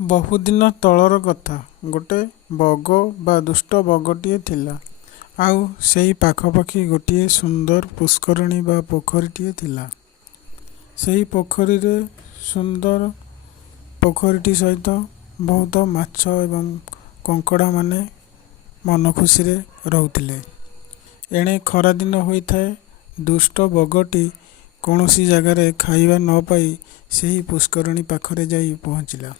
ବହୁଦିନ ତଳର କଥା। ଗୋଟିଏ ବଗ ବା ଦୁଷ୍ଟ ବଗଟିଏ ଥିଲା। ଆଉ ସେଇ ପାଖାପାଖି ଗୋଟିଏ ସୁନ୍ଦର ପୁଷ୍କରିଣୀ ବା ପୋଖରୀଟିଏ ଥିଲା। ସେହି ପୋଖରୀରେ ସୁନ୍ଦର ପୋଖରୀଟି ସହିତ ବହୁତ ମାଛ ଏବଂ କଙ୍କଡ଼ାମାନେ ମନ ଖୁସିରେ ରହୁଥିଲେ। ଏଣେ ଖରାଦିନ ହୋଇଥାଏ। ଦୁଷ୍ଟ ବଗଟି କୌଣସି ଜାଗାରେ ଖାଇବା ନ ପାଇ ସେହି ପୁଷ୍କରିଣୀ ପାଖରେ ଯାଇ ପହଞ୍ଚିଲା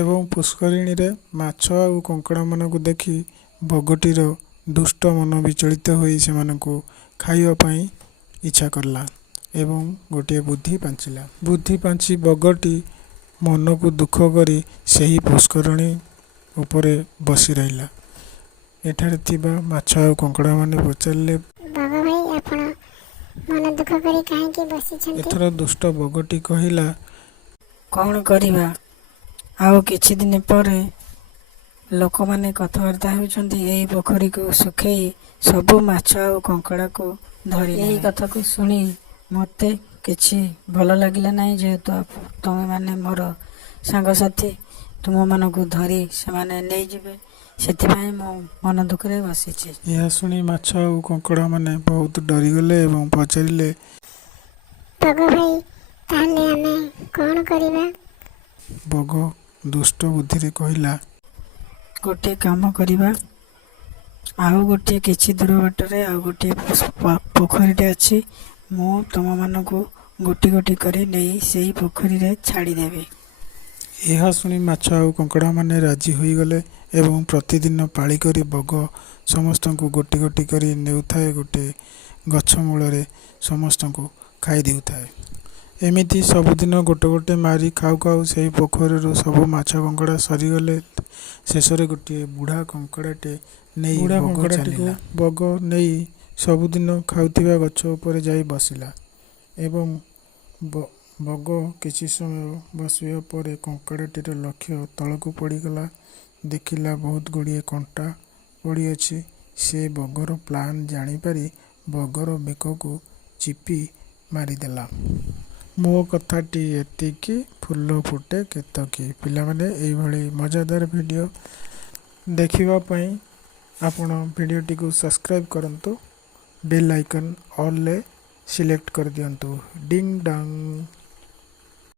ଏବଂ ପୁଷ୍କରିଣୀରେ ମାଛ ଆଉ କଙ୍କଡ଼ାମାନଙ୍କୁ ଦେଖି ବଗଟିର ଦୁଷ୍ଟ ମନ ବିଚଳିତ ହୋଇ ସେମାନଙ୍କୁ ଖାଇବା ପାଇଁ ଇଚ୍ଛା କଲା ଏବଂ ଗୋଟିଏ ବୁଦ୍ଧି ପାଞ୍ଚିଲା। ବୁଦ୍ଧି ପାଞ୍ଚି ବଗଟି ମନକୁ ଦୁଃଖ କରି ସେହି ପୁଷ୍କରିଣୀ ଉପରେ ବସି ରହିଲା। ଏଠାରେ ଥିବା ମାଛ ଆଉ କଙ୍କଡ଼ାମାନେ ପଚାରିଲେ, ବଗ ଭାଇ, ଆପଣ ମନ ଦୁଃଖ କରି କାହିଁକି ବସିଛନ୍ତି? ଏଥର ଦୁଷ୍ଟ ବଗଟି କହିଲା, କ'ଣ କରିବା, ଆଉ କିଛି ଦିନ ପରେ ଲୋକମାନେ କଥାବାର୍ତ୍ତା ହେଉଛନ୍ତି ଏହି ପୋଖରୀକୁ ଶୁଖେଇ ସବୁ ମାଛ ଆଉ କଙ୍କଡ଼ାକୁ ଧରିଲେ। ଏହି କଥାକୁ ଶୁଣି ମୋତେ କିଛି ଭଲ ଲାଗିଲା ନାହିଁ। ଯେହେତୁ ତୁମେମାନେ ମୋର ସାଙ୍ଗସାଥି, ତୁମମାନଙ୍କୁ ଧରି ସେମାନେ ନେଇଯିବେ, ସେଥିପାଇଁ ମୁଁ ମନ ଦୁଃଖରେ ବସିଛି। ଏହା ଶୁଣି ମାଛ ଆଉ କଙ୍କଡ଼ାମାନେ ବହୁତ ଡରିଗଲେ ଏବଂ ପଚାରିଲେ, ବଗ ଭାଇ, ତାହେଲେ ଆମେ କ'ଣ କରିବା? ବଗ ଦୁଷ୍ଟ ବୁଦ୍ଧିରେ କହିଲା, ଗୋଟିଏ କାମ କରିବା, ଆଉ ଗୋଟିଏ କିଛି ଦୂର ବାଟରେ ଆଉ ଗୋଟିଏ ପୋଖରୀଟେ ଅଛି। ମୁଁ ତୁମମାନଙ୍କୁ ଗୋଟି ଗୋଟି କରି ନେଇ ସେହି ପୋଖରୀରେ ଛାଡ଼ିଦେବି। ଏହା ଶୁଣି ମାଛ ଆଉ କଙ୍କଡ଼ାମାନେ ରାଜି ହୋଇଗଲେ ଏବଂ ପ୍ରତିଦିନ ପାଳି କରି ବଗ ସମସ୍ତଙ୍କୁ ଗୋଟି ଗୋଟି କରି ନେଉଥାଏ ଗୋଟିଏ ଗଛ ମୂଳରେ ସମସ୍ତଙ୍କୁ ଖାଇ ଦେଉଥାଏ। ଏମିତି ସବୁଦିନ ଗୋଟେ ଗୋଟେ ମାରି ଖାଉ ଖାଉ ସେହି ପୋଖରୀରୁ ସବୁ ମାଛ କଙ୍କଡ଼ା ସରିଗଲେ। ଶେଷରେ ଗୋଟିଏ ବୁଢ଼ା କଙ୍କଡ଼ାଟେ ନେଇ ବଗ ନେଇ ସବୁଦିନ ଖାଉଥିବା ଗଛ ଉପରେ ଯାଇ ବସିଲା ଏବଂ ବଗ କିଛି ସମୟ ବସିବା ପରେ କଙ୍କଡ଼ାଟିର ଲକ୍ଷ୍ୟ ତଳକୁ ପଡ଼ିଗଲା। ଦେଖିଲା ବହୁତ ଗୁଡ଼ିଏ କଣ୍ଟା ପଡ଼ିଅଛି। ସେ ବଗର ପ୍ଲାନ୍ ଜାଣିପାରି ବଗର ବେକକୁ ଚିପି ମାରିଦେଲା। ମୋ କଥାଟି ଏତିକି, ଫୁଲ ଫୁଟେ କେତକୀ। ପିଲାମାନେ, ଏଇଭଳି ମଜାଦାର ଭିଡ଼ିଓ ଦେଖିବା ପାଇଁ ଆପଣ ଭିଡ଼ିଓଟିକୁ ସବସ୍କ୍ରାଇବ୍ କରନ୍ତୁ। ବେଲ୍ ଆଇକନ୍ ଅଲ୍ରେ ସିଲେକ୍ଟ କରିଦିଅନ୍ତୁ। ଡିଙ୍ଗ ଡଙ୍ଗ।